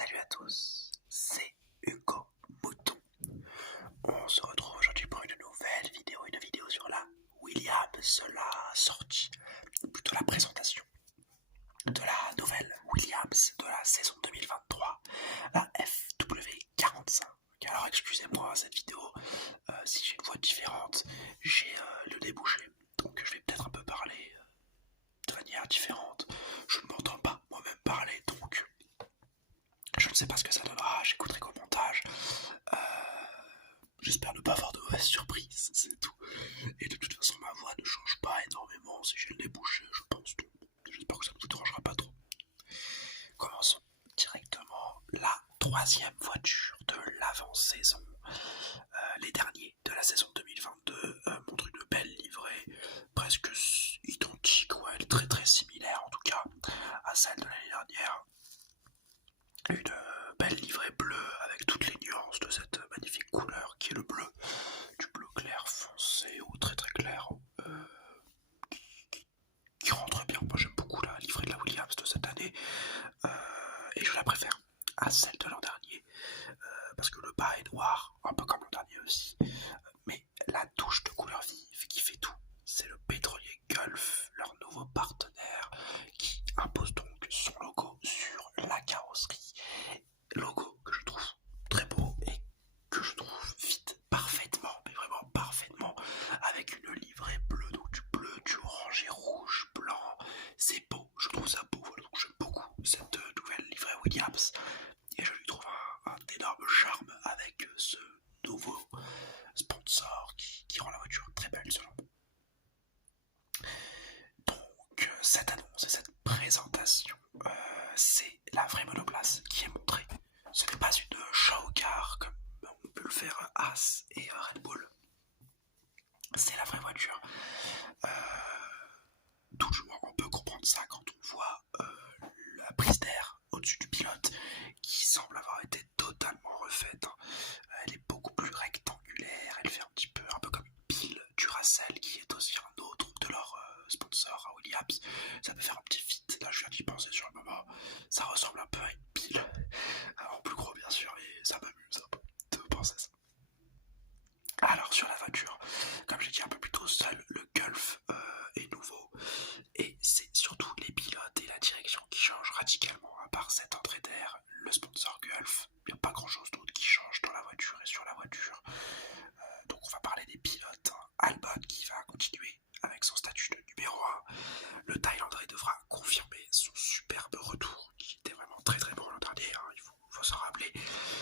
Salut à tous, c'est Hugo Mouton. On se retrouve aujourd'hui pour une nouvelle vidéo, sur la Williams, la sortie, plutôt la présentation de la nouvelle Williams de la saison 2023, la FW45. Alors excusez-moi cette vidéo, si j'ai une voix différente, j'ai le nez bouché, donc je vais peut-être un peu parler de manière différente. Je ne m'entends pas moi-même parler, donc je ne sais pas ce que ça donnera, j'écouterai qu'au montage. J'espère ne pas avoir de mauvaises surprises, c'est tout. Et de toute façon, ma voix ne change pas énormément si j'ai le nez bouché, je pense. Donc, j'espère que ça ne vous dérangera pas trop. Commençons directement la troisième voiture de l'avant-saison. Les derniers de la saison 2022 montrent une belle livrée, presque identique, ouais, très très similaire en tout cas à celle de l'année dernière. Une belle livrée bleue avec toutes les nuances de cette magnifique couleur qui est le bleu, du bleu clair foncé ou très très clair, qui rentre bien. Moi j'aime beaucoup la livrée de la Williams de cette année, et je la préfère à celle de l'an dernier, parce que le bas est noir, un peu comme l'an dernier aussi, mais la touche de couleur vive qui fait tout, c'est le pétrolier Gulf, leur nouveau partenaire, qui impose donc son logo sur la carrosserie. Logo que je trouve très beau et que je trouve fit parfaitement, mais vraiment parfaitement, avec une livrée bleue, donc du bleu, du orange et rouge, blanc. C'est beau, je trouve ça beau, voilà, donc j'aime beaucoup cette nouvelle livrée Williams et je lui trouve un énorme charme avec ce nouveau sponsor qui rend la voiture très belle selon moi. Donc cette annonce et cette présentation, c'est la vraie monoplace qui est montrée. Ce n'est pas une show car comme on peut le faire Haas et Red Bull. C'est la vraie voiture. Tout du moins on peut comprendre ça quand on voit la prise d'air au-dessus du pilote qui semble avoir été totalement refaite. Elle est beaucoup plus rectangulaire, elle fait un peu comme une pile Duracell qui est aussi un autre de leurs sponsors à Williams. Ça peut faire un petit fit, là je viens d'y penser sur le moment. Ça ressemble un peu à une pile, en plus gros bien sûr, et ça m'amuse un peu de penser ça. Alors sur la voiture, comme j'ai dit un peu plus tôt, seul le Gulf est nouveau, et c'est surtout les pilotes et la direction qui changent radicalement. À part cette entrée d'air, le sponsor Gulf, il n'y a pas grand chose d'autre qui change dans la voiture et sur la voiture. Donc on va parler des pilotes. Albon qui va continuer avec son statut de numéro 1. Le Thaïlandais devra confirmer son superbe retour, qui était vraiment très très bon l'an dernier, hein, il faut s'en rappeler.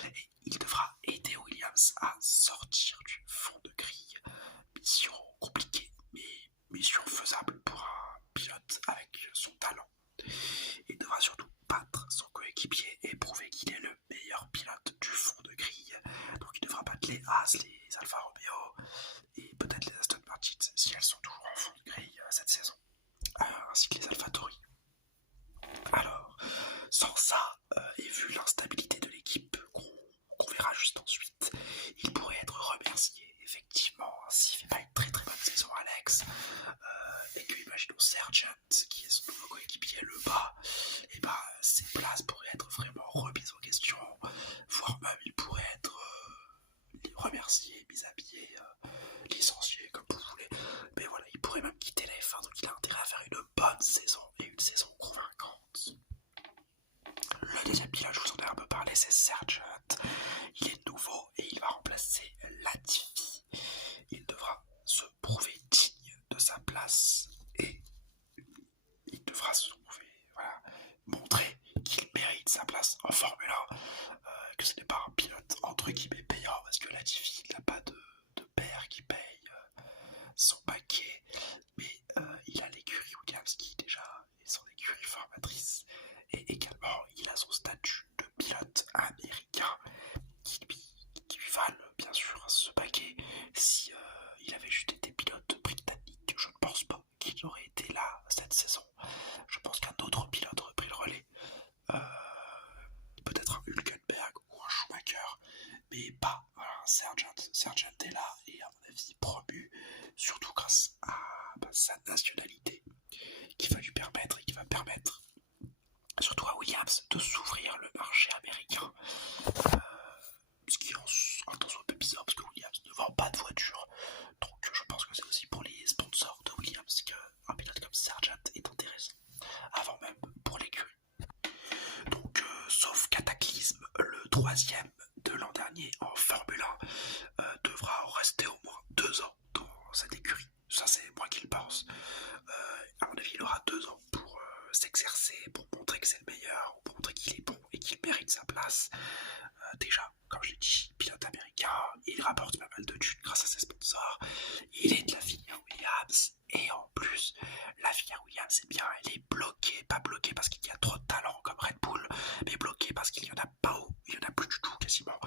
Et il devra aider Williams à sortir du fond de grille. Mission compliquée, mais mission faisable pour un pilote avec son talent. Il devra surtout battre son coéquipier et prouver qu'il est le meilleur pilote du fond de grille. Donc il devra battre les Haas, les Alfa Romeo et peut-être les Aston Martin si elles sont toujours en fond de grille cette saison, ainsi que les AlphaTauri. Alors, sans ça, et vu l'instabilité de l'équipe qu'on verra juste ensuite, il pourrait être remercié, effectivement, s'il fait pas une très très bonne saison Alex, et que, imaginons Sargent, qui est son nouveau coéquipier, le bas, et ses places pourraient être vraiment remises en question, voire même il pourrait être remercié, mis à pied, licencié, comme vous voulez, mais voilà, il pourrait même quitter la F1, donc il a intérêt à faire une bonne saison, et une saison convaincante. Le deuxième pilote, je vous en ai un peu parlé, c'est Sargent. Il est nouveau et il va remplacer Latifi. Il devra se prouver digne de sa place et il devra se prouver, voilà, montrer qu'il mérite sa place en Formule 1, que ce n'est pas un pilote entre guillemets payant, parce que Latifi n'a pas de père qui paye son paquet, mais il a l'écurie Williams qui déjà est son écurie formatrice, et également il a son statut de pilote américain qui lui valent bien sûr ce paquet. Si il avait juste été pilote britannique, je ne pense pas qu'il aurait été là cette saison. Je pense qu'un autre pilote aurait pris le relais, peut-être un Hülkenberg ou un Schumacher, mais pas un Sargent. Sargent est là et à mon avis promu, surtout grâce à sa nationalité, qui va lui permettre et qui va permettre surtout à Williams Williams de s'ouvrir le marché américain. Ce qui est en temps soit peu bizarre parce que Williams ne vend pas de voiture. Donc je pense que c'est aussi pour les sponsors de Williams qu'un pilote comme Sargent est intéressant. Avant même pour l'écurie. Donc sauf cataclysme, le troisième de l'an dernier en Formule 1 devra en rester au moins 2 ans dans cette écurie. Ça c'est moi qui le pense. À mon avis il aura 2 ans pour s'exercer, pour montrer que c'est le meilleur, pour montrer qu'il est bon et qu'il mérite sa place. Déjà, comme je l'ai dit, pilote américain, il rapporte pas mal de thunes grâce à ses sponsors, il est de la filière Williams, et en plus, la filière Williams, eh bien, elle est bloquée, pas bloquée parce qu'il y a trop de talent comme Red Bull, mais bloquée parce qu'il y en a pas, il y en a plus du tout quasiment.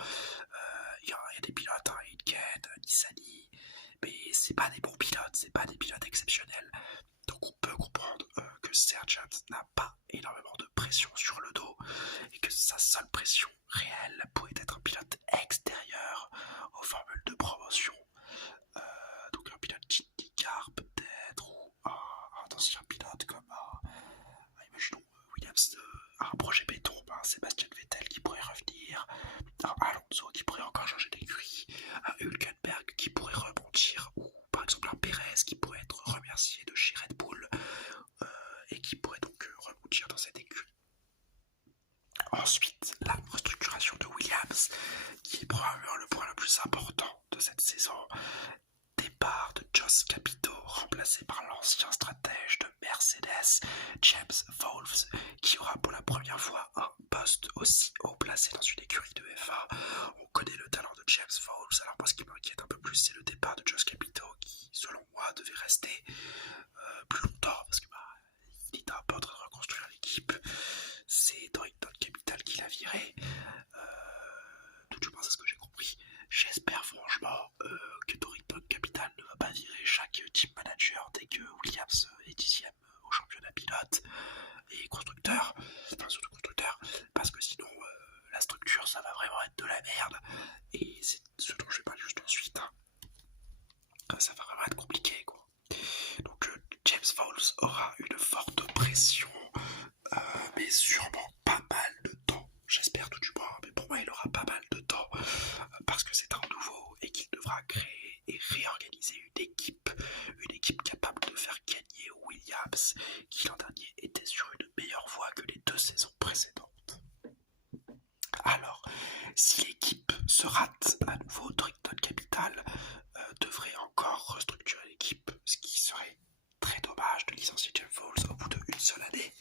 Il y a des pilotes, hein, Hülkenberg, Nissany, mais c'est pas des bons pilotes, c'est pas des pilotes exceptionnels. Donc on peut comprendre que Sargent n'a pas énormément de pression sur le dos et que sa seule pression réelle pourrait être un pilote extérieur aux formules de promotion. Donc un pilote d'IndyCar peut-être, ou un ancien pilote comme imaginons Williams, un projet béton, un Sébastien Vettel qui pourrait revenir, un Alonso qui pourrait encore changer d'écurie, un Hülkenberg qui pourrait rebondir, ou par exemple un Perez qui pourrait être remercié de chez Red Bull et qui pourrait donc rebondir dans cette écurie. Ensuite, la restructuration de Williams, qui est probablement le point le plus important de cette saison. Départ de Josh Capito, remplacé par l'ancien stratège de Mercedes, James Wolves, qui aura pour la première fois un poste aussi haut placé dans une écurie de F1. On connaît le talent de James Wolves, alors moi ce qui m'inquiète un peu plus c'est le départ de Josh Capito, qui selon moi devait rester plus longtemps, parce que il est un peu en train de reconstruire l'équipe. C'est Dorrington Capital qui l'a viré. Tout du moins c'est ce que j'ai compris. J'espère franchement que Dorrington Capital ne va pas virer chaque team manager dès que Williams est 10ème au championnat pilote et constructeur, enfin surtout constructeur, parce que sinon la structure ça va vraiment être de la merde, et c'est ce dont je vais parler juste ensuite. Hein. Ça va vraiment être compliqué quoi. Donc James Fowles aura une forte pression, mais sûrement pas mal de temps. J'espère tout du moins, mais pour moi il aura pas mal de temps parce que c'est un nouveau et qu'il devra créer et réorganiser une équipe capable de faire gagner Williams, qui l'an dernier était sur une meilleure voie que les 2 saisons précédentes. Alors, si l'équipe se rate à nouveau, Dorrington Capital devrait encore restructurer l'équipe, ce qui serait très dommage de licencier James Fowles au bout d'une seule année.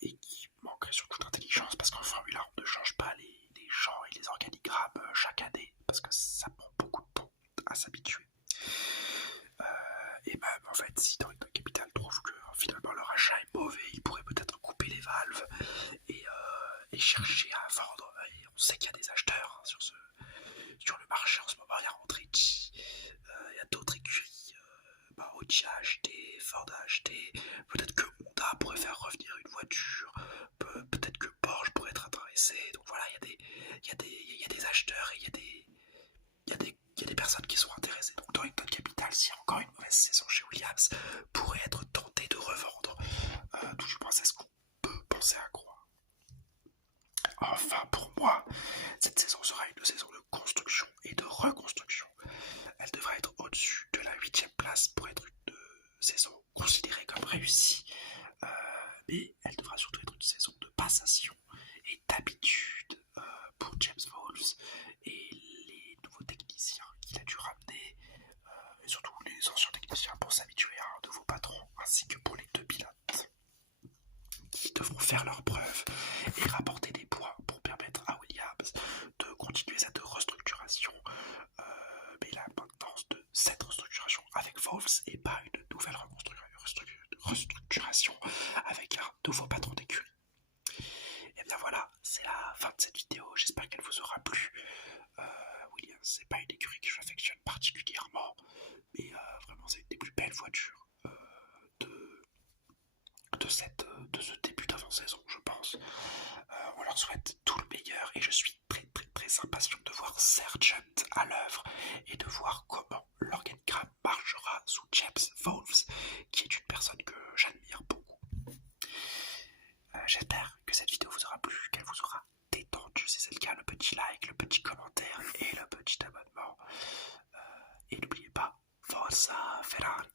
Et qui manquerait surtout d'intelligence parce qu'en Formule 1 on ne change pas les gens et les organigrammes chaque année parce que ça prend beaucoup de temps à s'habituer. Et même en fait si Dorrington Capital trouve que finalement leur achat est mauvais, ils pourraient peut-être couper les valves et chercher à vendre. Et on sait qu'il y a des acheteurs hein, sur le marché en ce moment. Il y a Andretti, il y a d'autres écuries. Audi a acheté, Ford a acheté, peut-être que Honda pourrait faire revenir une voiture, peut-être que Porsche pourrait être intéressé. Donc voilà, il y a des acheteurs et il y a des personnes qui sont intéressées. Donc Dorrington Capital, s'il y a encore une mauvaise saison chez Williams, pourrait être tenté de revendre. Tout du moins, c'est ce qu'on peut penser à croire. Enfin, pour moi, cette saison sera une saison de construction et de reconstruction. Elle devra être au-dessus de la 8ème place pour être une saison considérée comme réussie. Mais elle devra surtout être une saison de passation et d'habitude pour James Fowles et les nouveaux techniciens qu'il a dû ramener, et surtout les anciens techniciens pour s'habituer à un nouveau patron, ainsi que pour les 2 pilotes qui devront faire leurs preuves et rapporter des points pour permettre à Williams de continuer cette restructuration. Mais la maintenance de cette restructuration avec Fowles et pas une nouvelle restructuration avec un nouveau patron d'écurie. Et bien voilà, c'est la fin de cette vidéo, j'espère qu'elle vous aura plu. Williams, c'est pas une écurie que j'affectionne particulièrement, mais vraiment c'est une des plus belles voitures de ce début d'avant-saison, je pense. On leur souhaite tout le meilleur et je suis très très très impatient de voir Sargent à l'œuvre et de voir comment l'organigramme marchera sous James Fowles, qui est une personne que j'admire beaucoup. J'espère que cette vidéo vous aura plu, qu'elle vous aura détendu. Si c'est le cas, le petit like, le petit commentaire et le petit abonnement. Et n'oubliez pas, Forza Ferrari.